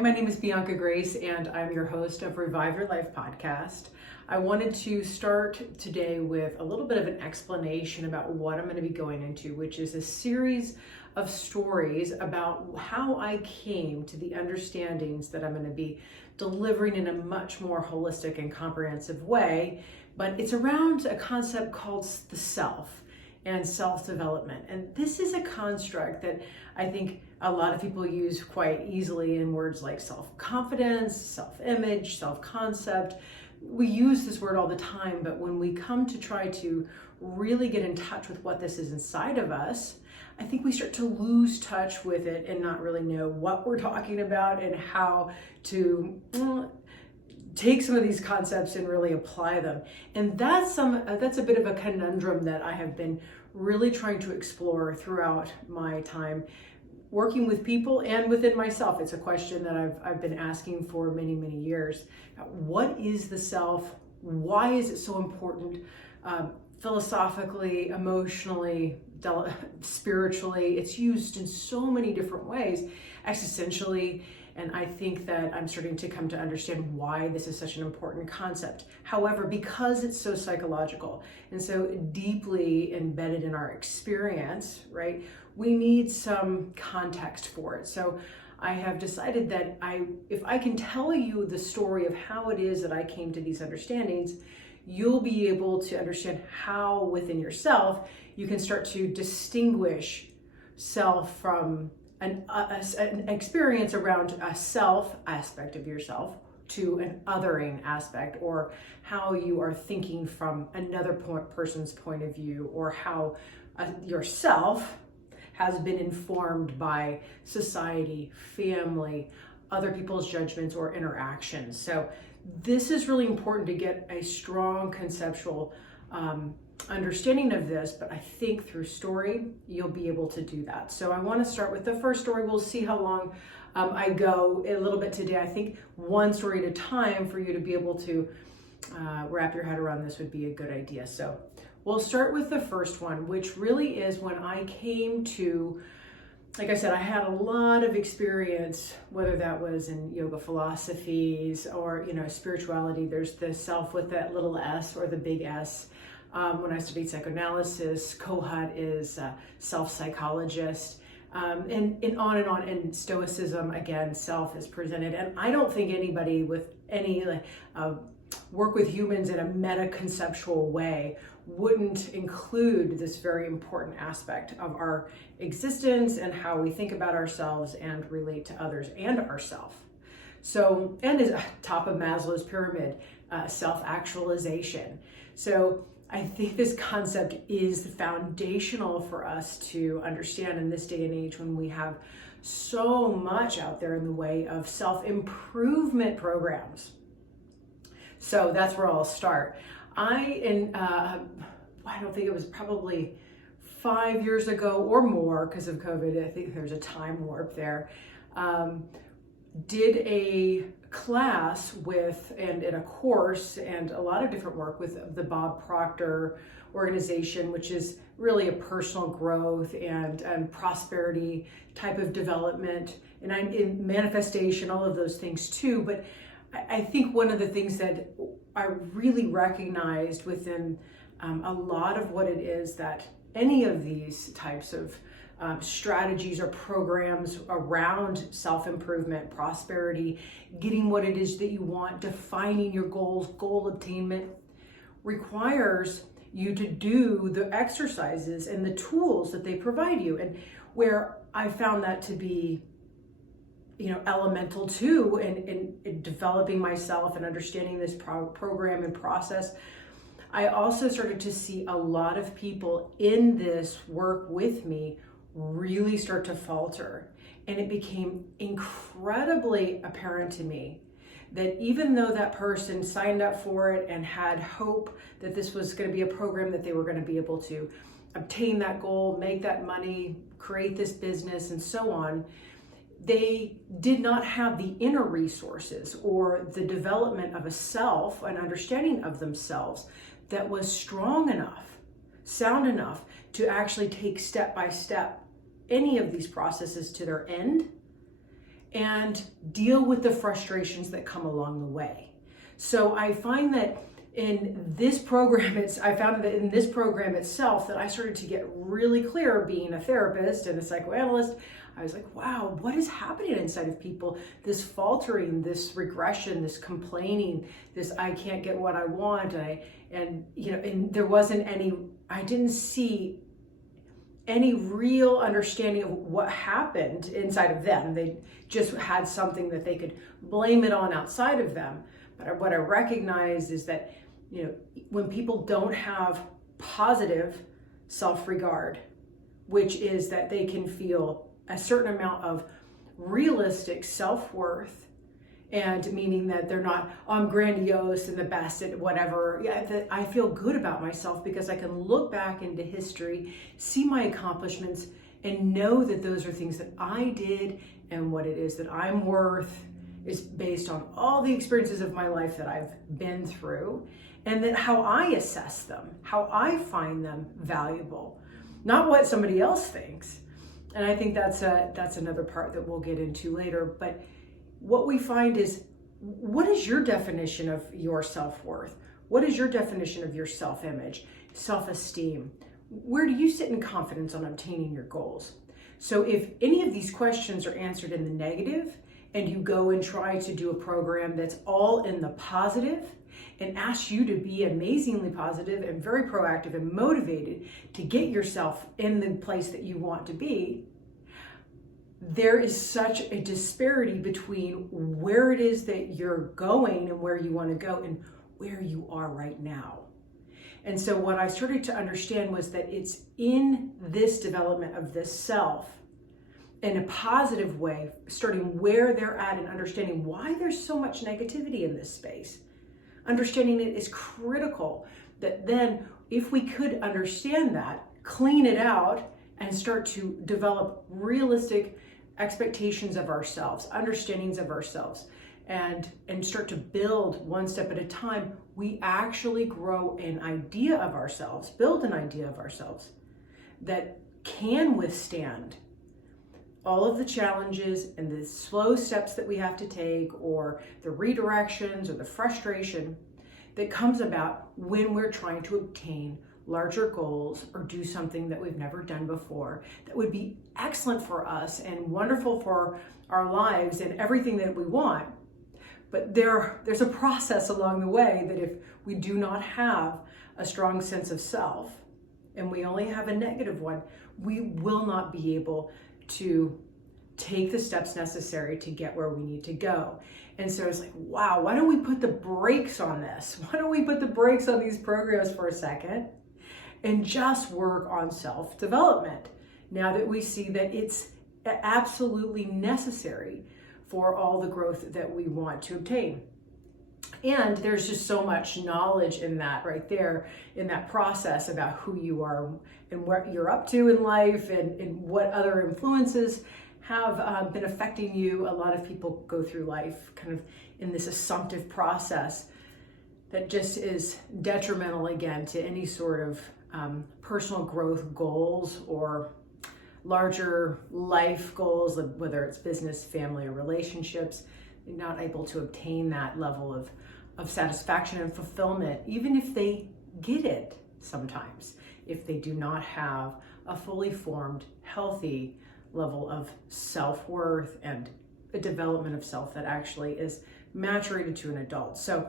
my name is Bianca Grace, and I'm your host of Revive Your Life podcast. I wanted to start today with a little bit of an explanation about what I'm going to be going into, which is a series of stories about how I came to the understandings that I'm going to be delivering in a much more holistic and comprehensive way. But it's around a concept called the self and self-development. And this is a construct that I think a lot of people use quite easily in words like self-confidence, self-image, self-concept. We use this word all the time, but when we come to try to really get in touch with what this is inside of us, I think we start to lose touch with it and not really know what we're talking about and how to take some of these concepts and really apply them. And that's a bit of a conundrum that I have been really trying to explore throughout my time working with people and within myself. It's a question that I've been asking for many, many years. What is the self? Why is it so important? Philosophically, emotionally, spiritually, it's used in so many different ways, existentially. And I think that I'm starting to come to understand why this is such an important concept. However, because it's so psychological and so deeply embedded in our experience, right, we need some context for it. So I have decided that if I can tell you the story of how it is that I came to these understandings, you'll be able to understand how within yourself you can start to distinguish self from an experience around a self aspect of yourself to an othering aspect, or how you are thinking from another person's point of view, or how yourself has been informed by society, family, other people's judgments or interactions. So this is really important to get a strong conceptual understanding of this, but I think through story, you'll be able to do that. So I want to start with the first story. We'll see how long I go a little bit today. I think one story at a time for you to be able to wrap your head around this would be a good idea. So we'll start with the first one, which really is when I came to, like I said, I had a lot of experience, whether that was in yoga philosophies or, spirituality. There's the self with that little S or the big S. When I studied psychoanalysis, Kohut is a self-psychologist, and on and on. And Stoicism, again, self is presented. And I don't think anybody with any work with humans in a meta-conceptual way wouldn't include this very important aspect of our existence and how we think about ourselves and relate to others and ourselves. So, and is top of Maslow's pyramid, self-actualization. So I think this concept is foundational for us to understand in this day and age when we have so much out there in the way of self-improvement programs. So that's where I'll start. I don't think it was probably 5 years ago or more because of COVID. I think there's a time warp there. Did a class and a course and a lot of different work with the Bob Proctor organization, which is really a personal growth and prosperity type of development, and I'm in manifestation, all of those things too. But I think one of the things that I really recognized within a lot of what it is that any of these types of strategies or programs around self-improvement, prosperity, getting what it is that you want, defining your goals, goal attainment, requires you to do the exercises and the tools that they provide you. And where I found that to be elemental too in developing myself and understanding this program and process, I also started to see a lot of people in this work with me really start to falter. And it became incredibly apparent to me that even though that person signed up for it and had hope that this was going to be a program that they were going to be able to obtain that goal, make that money, create this business, and so on, they did not have the inner resources or the development of a self, an understanding of themselves that was strong enough, sound enough to actually take step by step any of these processes to their end and deal with the frustrations that come along the way. So I find that in this program, I found that in this program itself that I started to get really clear, being a therapist and a psychoanalyst. I was like, wow, what is happening inside of people? This faltering, this regression, this complaining, this I can't get what I want. And there wasn't any, I didn't see any real understanding of what happened inside of them. They just had something that they could blame it on outside of them. But what I recognized is that, when people don't have positive self-regard, which is that they can feel a certain amount of realistic self-worth, and meaning that they're not, I'm grandiose and the best at whatever. Yeah, that I feel good about myself because I can look back into history, see my accomplishments, and know that those are things that I did, and what it is that I'm worth is based on all the experiences of my life that I've been through, and that how I assess them, how I find them valuable, not what somebody else thinks. And I think that's another part that we'll get into later. But what we find is, what is your definition of your self-worth? What is your definition of your self-image, self-esteem? Where do you sit in confidence on obtaining your goals? So if any of these questions are answered in the negative, and you go and try to do a program that's all in the positive and asks you to be amazingly positive and very proactive and motivated to get yourself in the place that you want to be, there is such a disparity between where it is that you're going and where you want to go and where you are right now. And so what I started to understand was that it's in this development of this self in a positive way, starting where they're at and understanding why there's so much negativity in this space. Understanding it is critical, that then if we could understand that, clean it out, and start to develop realistic expectations of ourselves, understandings of ourselves, and start to build one step at a time, we actually grow an idea of ourselves, build an idea of ourselves that can withstand all of the challenges and the slow steps that we have to take, or the redirections or the frustration that comes about when we're trying to obtain larger goals or do something that we've never done before that would be excellent for us and wonderful for our lives and everything that we want. But there's a process along the way that if we do not have a strong sense of self and we only have a negative one, we will not be able to take the steps necessary to get where we need to go. And so it's like, wow, why don't we put the brakes on this? Why don't we put the brakes on these programs for a second and just work on self-development now that we see that it's absolutely necessary for all the growth that we want to obtain. And there's just so much knowledge in that right there, in that process about who you are and what you're up to in life and what other influences have been affecting you. A lot of people go through life kind of in this assumptive process that just is detrimental, again, to any sort of personal growth goals or larger life goals, whether it's business, family, or relationships. They're not able to obtain that level of satisfaction and fulfillment, even if they get it sometimes, if they do not have a fully formed, healthy level of self-worth and a development of self that actually is maturated to an adult. So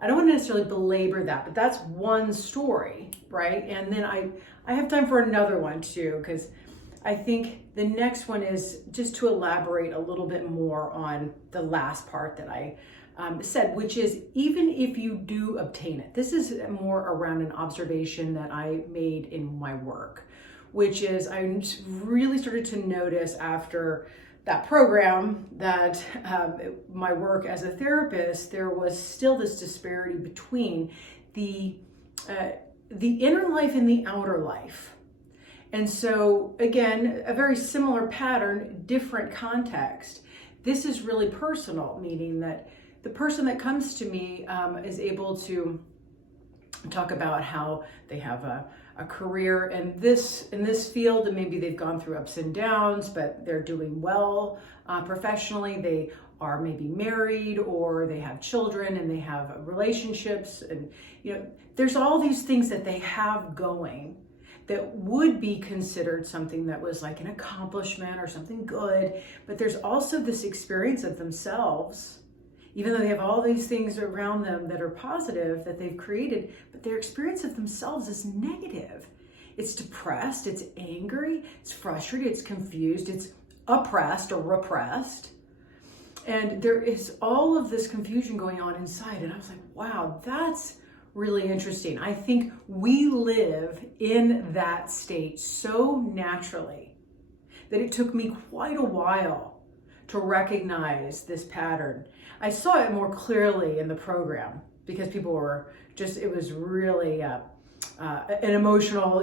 I don't want to necessarily belabor that, but that's one story, right? And then I have time for another one too, because I think the next one is just to elaborate a little bit more on the last part that I said, which is even if you do obtain it, this is more around an observation that I made in my work, which is I really started to notice after that program that my work as a therapist, there was still this disparity between the inner life and the outer life. And so again, a very similar pattern, different context. This is really personal, meaning that the person that comes to me is able to talk about how they have a a career in this field, and maybe they've gone through ups and downs, but they're doing well professionally. They are maybe married, or they have children, and they have relationships, and there's all these things that they have going that would be considered something that was like an accomplishment or something good. But there's also this experience of themselves, even though they have all these things around them that are positive that they've created, but their experience of themselves is negative. It's depressed, it's angry, it's frustrated, it's confused, it's oppressed or repressed. And there is all of this confusion going on inside. And I was like, wow, that's really interesting. I think we live in that state so naturally that it took me quite a while to recognize this pattern. I saw it more clearly in the program because people were it was really an emotional,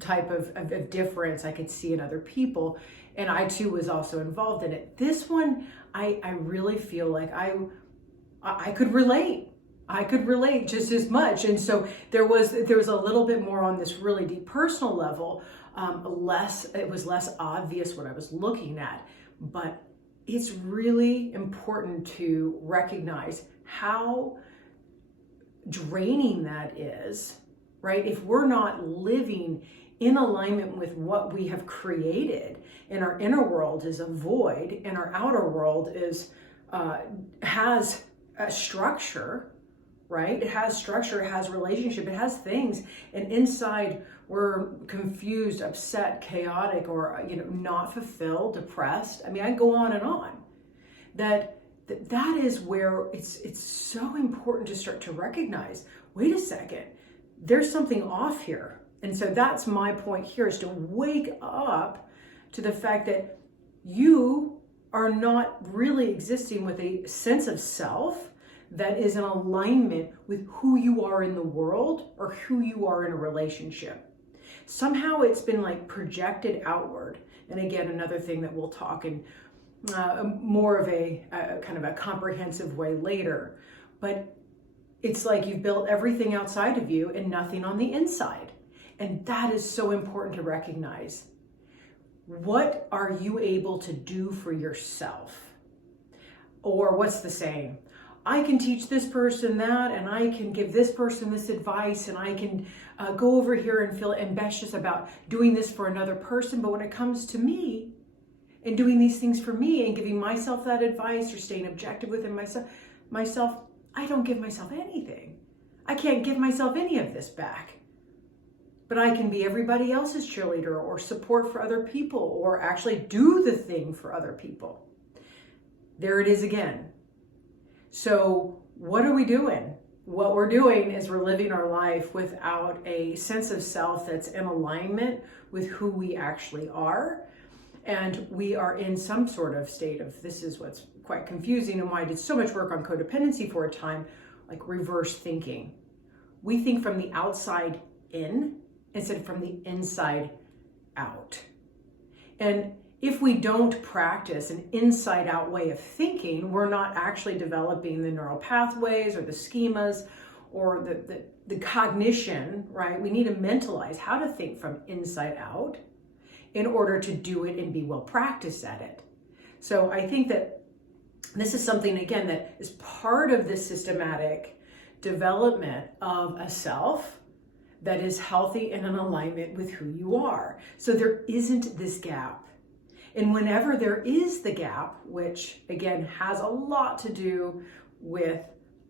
type of difference I could see in other people. And I too was also involved in it. This one, I really feel like I could relate. I could relate just as much. And so there was a little bit more on this really deep personal level. It was less obvious what I was looking at, but it's really important to recognize how draining that is, right? If we're not living in alignment with what we have created, and our inner world is a void, and our outer world has a structure, right? It has structure, it has relationship, it has things, and inside we're confused, upset, chaotic, or not fulfilled, depressed. I mean, I go on and on. That is where it's so important to start to recognize, wait a second, there's something off here. And so that's my point here, is to wake up to the fact that you are not really existing with a sense of self that is in alignment with who you are in the world or who you are in a relationship. Somehow it's been like projected outward. And again, another thing that we'll talk in more of a kind of a comprehensive way later. But it's like you've built everything outside of you and nothing on the inside. And that is so important to recognize. What are you able to do for yourself? Or what's the saying? I can teach this person that, and I can give this person this advice, and I can go over here and feel ambitious about doing this for another person. But when it comes to me and doing these things for me and giving myself that advice or staying objective within myself, I don't give myself anything. I can't give myself any of this back. But I can be everybody else's cheerleader or support for other people or actually do the thing for other people. There it is again. So what are we doing? What we're doing is we're living our life without a sense of self that's in alignment with who we actually are. And we are in some sort of state of, this is what's quite confusing and why I did so much work on codependency for a time, like reverse thinking. We think from the outside in instead of from the inside out. And if we don't practice an inside out way of thinking, we're not actually developing the neural pathways or the schemas or the cognition, right? We need to mentalize how to think from inside out in order to do it and be well practiced at it. So I think that this is something, again, that is part of the systematic development of a self that is healthy and in alignment with who you are. So there isn't this gap. And whenever there is the gap, which again has a lot to do with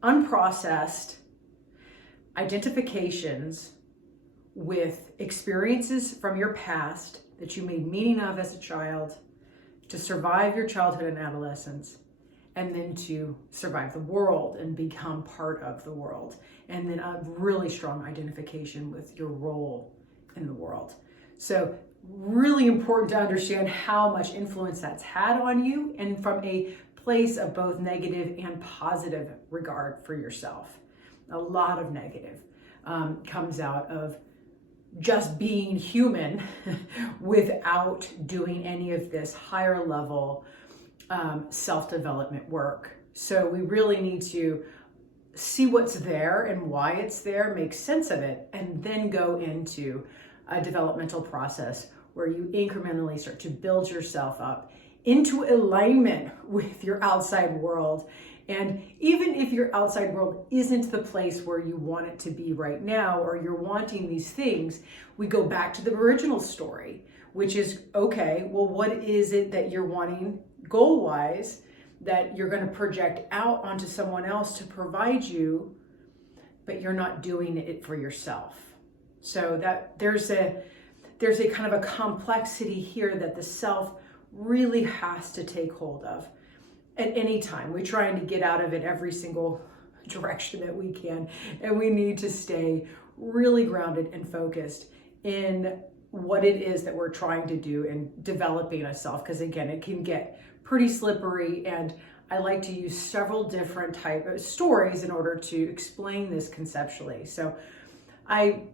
unprocessed identifications with experiences from your past that you made meaning of as a child, to survive your childhood and adolescence, and then to survive the world and become part of the world. And then a really strong identification with your role in the world. So really important to understand how much influence that's had on you, and from a place of both negative and positive regard for yourself. A lot of negative comes out of just being human without doing any of this higher level self-development work. So we really need to see what's there and why it's there, make sense of it, and then go into developmental process where you incrementally start to build yourself up into alignment with your outside world. And even if your outside world isn't the place where you want it to be right now, or you're wanting these things, we go back to the original story, which is, okay, well, what is it that you're wanting goal-wise that you're going to project out onto someone else to provide you, but you're not doing it for yourself? So that there's a kind of a complexity here that the self really has to take hold of at any time. We're trying to get out of it every single direction that we can, and we need to stay really grounded and focused in what it is that we're trying to do in developing a self, because again, it can get pretty slippery, and I like to use several different type of stories in order to explain this conceptually. So I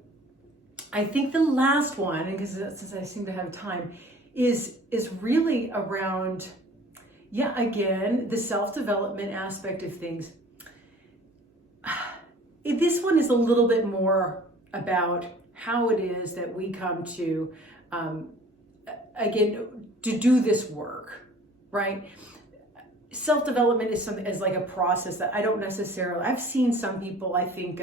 think the last one, because since I seem to have time, is really around, again, the self-development aspect of things. This one is a little bit more about how it is that we come to, again, to do this work, right? Self-development is like a process that I don't necessarily, I've seen some people, I think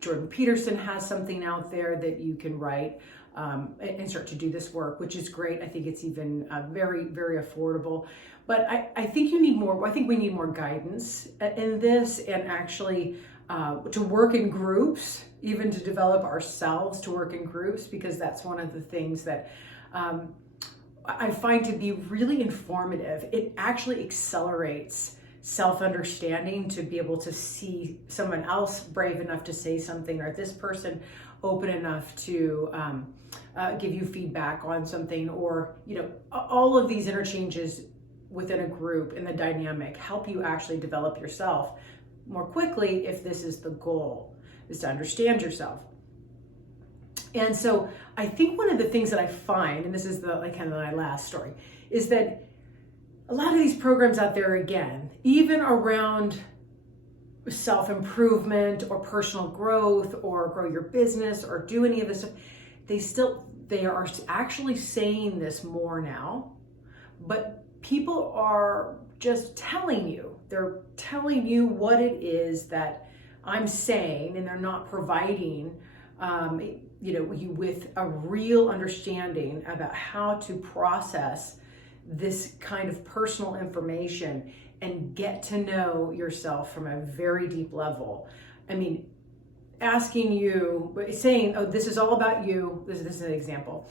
Jordan Peterson has something out there that you can write and start to do this work, which is great. I think it's even very, very affordable. But I think you need more, I think we need more guidance in this, and actually to work in groups, even to develop ourselves to work in groups, because that's one of the things that I find to be really informative. It actually accelerates self-understanding, to be able to see someone else brave enough to say something, or this person open enough to give you feedback on something, or all of these interchanges within a group in the dynamic help you actually develop yourself more quickly, if this is the goal, is to understand yourself. And so I think one of the things that I find, and this is my last story, is that a lot of these programs out there, again, even around self-improvement or personal growth or grow your business or do any of this stuff, they are actually saying this more now, but people are just telling you, they're telling you what it is that I'm saying, and they're not providing you with a real understanding about how to process this kind of personal information and get to know yourself from a very deep level. I mean, asking you, saying, oh, this is all about you. This is an example.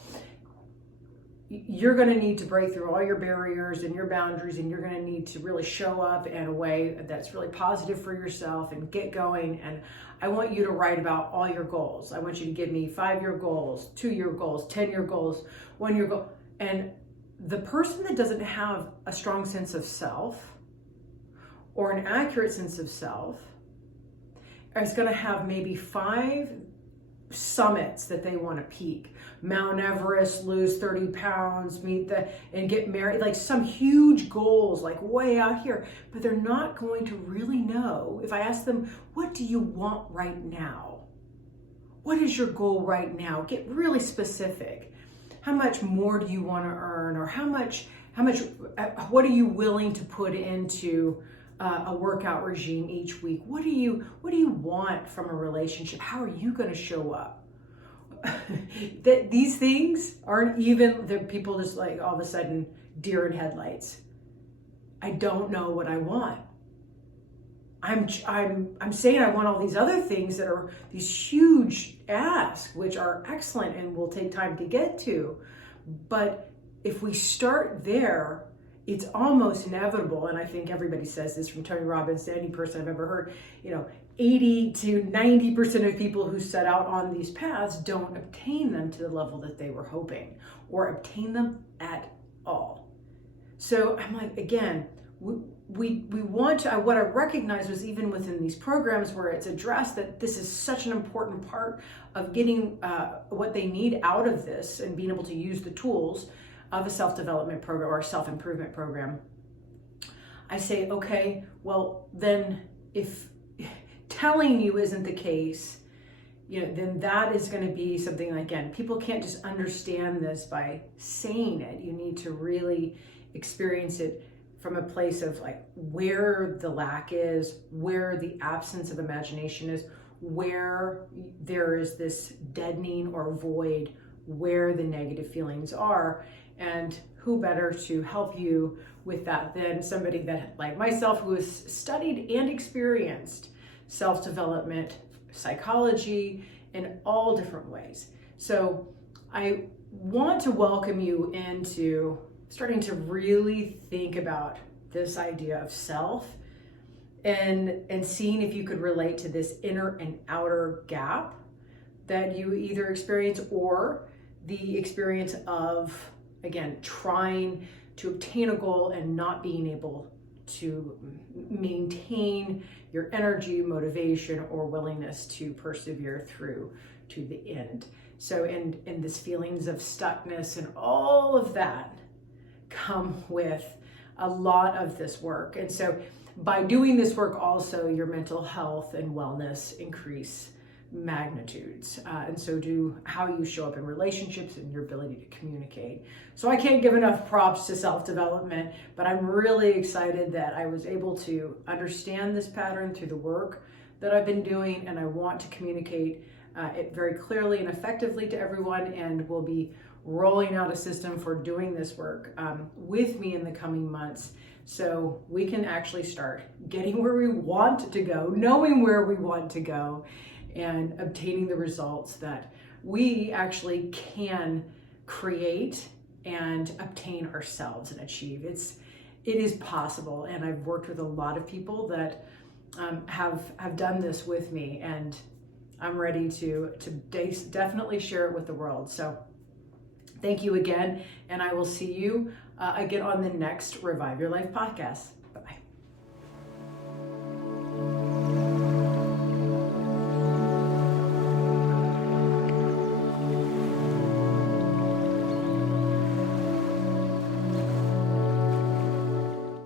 You're going to need to break through all your barriers and your boundaries, and you're going to need to really show up in a way that's really positive for yourself and get going. And I want you to write about all your goals. I want you to give me 5-year goals, 2-year goals, 10-year goals, 1-year goal. And the person that doesn't have a strong sense of self or an accurate sense of self is going to have maybe 5 summits that they want to peak. Mount Everest, lose 30 pounds, and get married, like some huge goals, like way out here, but they're not going to really know. If I ask them, what do you want right now? What is your goal right now? Get really specific. How much more do you want to earn? Or what are you willing to put into a workout regime each week? What do you want from a relationship? How are you going to show up? That these things aren't even, the people just like all of a sudden deer in headlights. I don't know what I want. I'm saying I want all these other things that are these huge asks, which are excellent and will take time to get to. But if we start there, it's almost inevitable, and I think everybody says this, from Tony Robbins to any person I've ever heard, 80 to 90% of people who set out on these paths don't obtain them to the level that they were hoping, or obtain them at all. So I'm like, again, we want to, what I recognize was even within these programs where it's addressed that this is such an important part of getting what they need out of this and being able to use the tools of a self-development program or a self-improvement program. I say, okay, well then if telling you isn't the case, then that is going to be something, again, people can't just understand this by saying it. You need to really experience it from a place of like where the lack is, where the absence of imagination is, where there is this deadening or void, where the negative feelings are. And who better to help you with that than somebody that, like myself, who has studied and experienced self-development, psychology in all different ways. So I want to welcome you into starting to really think about this idea of self and seeing if you could relate to this inner and outer gap that you either experience, or the experience of, again, trying to obtain a goal and not being able to maintain your energy, motivation, or willingness to persevere through to the end. So, and this feelings of stuckness and all of that come with a lot of this work. And so by doing this work also, your mental health and wellness increase magnitudes, and so do how you show up in relationships and your ability to communicate. So I can't give enough props to self-development, but I'm really excited that I was able to understand this pattern through the work that I've been doing, and I want to communicate it very clearly and effectively to everyone, and we'll be rolling out a system for doing this work with me in the coming months, so we can actually start getting where we want to go, knowing where we want to go, and obtaining the results that we actually can create and obtain ourselves and achieve. It is possible, and I've worked with a lot of people that have done this with me, and I'm ready to definitely share it with the world. So thank you again, and I will see you again on the next Revive Your Life podcast.